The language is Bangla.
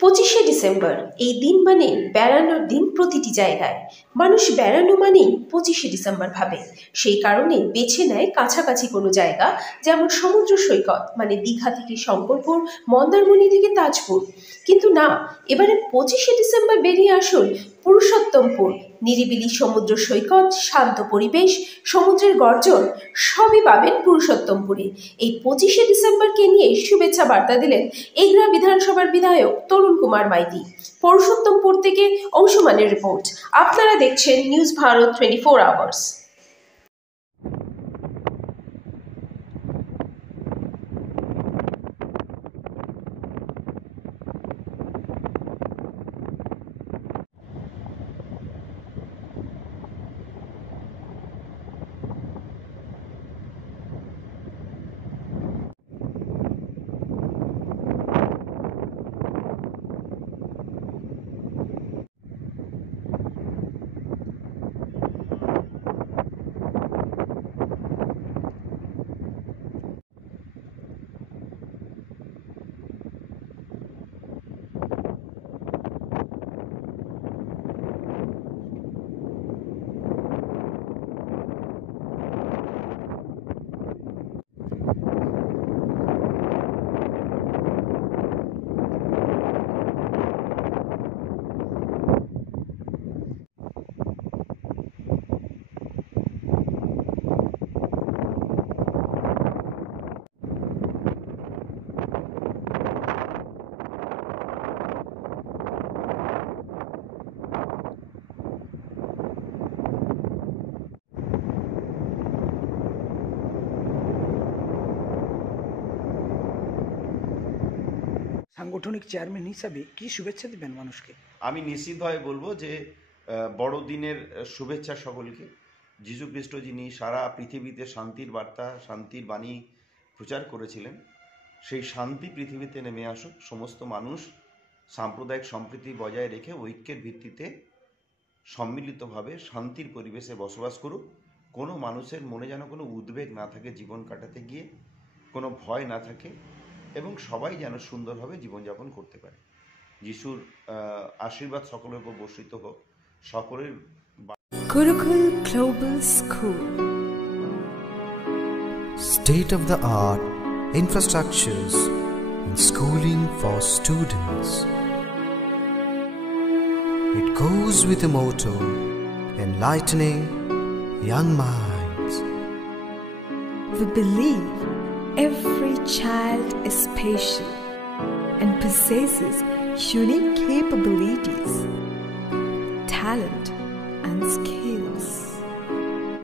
25শে ডিসেম্বর এই দিন মানে বেড়ানোর দিন। প্রতিটি জায়গায় মানুষ বেড়ানো মানেই 25শে ডিসেম্বর ভাবে। সেই কারণে বেছে নেয় কাছাকাছি কোনো জায়গা, যেমন সমুদ্র সৈকত মানে দীঘা থেকে শঙ্করপুর, মন্দারমণি থেকে তাজপুর। কিন্তু না, এবারে 25শে ডিসেম্বর বেরিয়ে আসুন পুরুষোত্তমপুর। নিরিবিলি সমুদ্র সৈকত, শান্ত পরিবেশ, সমুদ্রের গর্জন সবই পাবেন পুরুষোত্তমপুরে। এই 25শে ডিসেম্বরকে নিয়ে শুভেচ্ছা বার্তা দিলেন এগরা বিধানসভার বিধায়ক তরুণ কুমার মাইতি। পুরুষোত্তমপুর থেকে অংশুমানের রিপোর্ট। আপনারা দেখছেন নিউজ ভারত 24 আওয়ার্স। সাংগঠনিক চেয়ারম্যান হিসাবে কি শুভেচ্ছা দিবেন মানুষকে? আমি নিশ্চিতভাবে বলবো যে বড়দিনের শুভেচ্ছা সকলকে। যীশু খ্রিস্ট যিনি সারা পৃথিবীতে শান্তির বার্তা, শান্তির বাণী প্রচার করেছিলেন, সেই শান্তি পৃথিবীতে নেমে আসুক। সমস্ত মানুষ সাম্প্রদায়িক সম্প্রীতি বজায় রেখে ঐক্যের ভিত্তিতে সম্মিলিতভাবে শান্তির পরিবেশে বসবাস করুক। কোনো মানুষের মনে যেন কোনো উদ্বেগ না থাকে জীবন কাটাতে গিয়ে, কোনো ভয় না থাকে, এবং সবাই যেন সুন্দরভাবে জীবনযাপন করতে পারে। যিশুর আশীর্বাদ সকলের উপর বর্ষিত হোক। সকলের Gurukul Global School. State-of-the-art infrastructures and schooling for students. It goes with the motto, enlightening young minds. We believe every child is special and possesses unique capabilities, talent, and skills.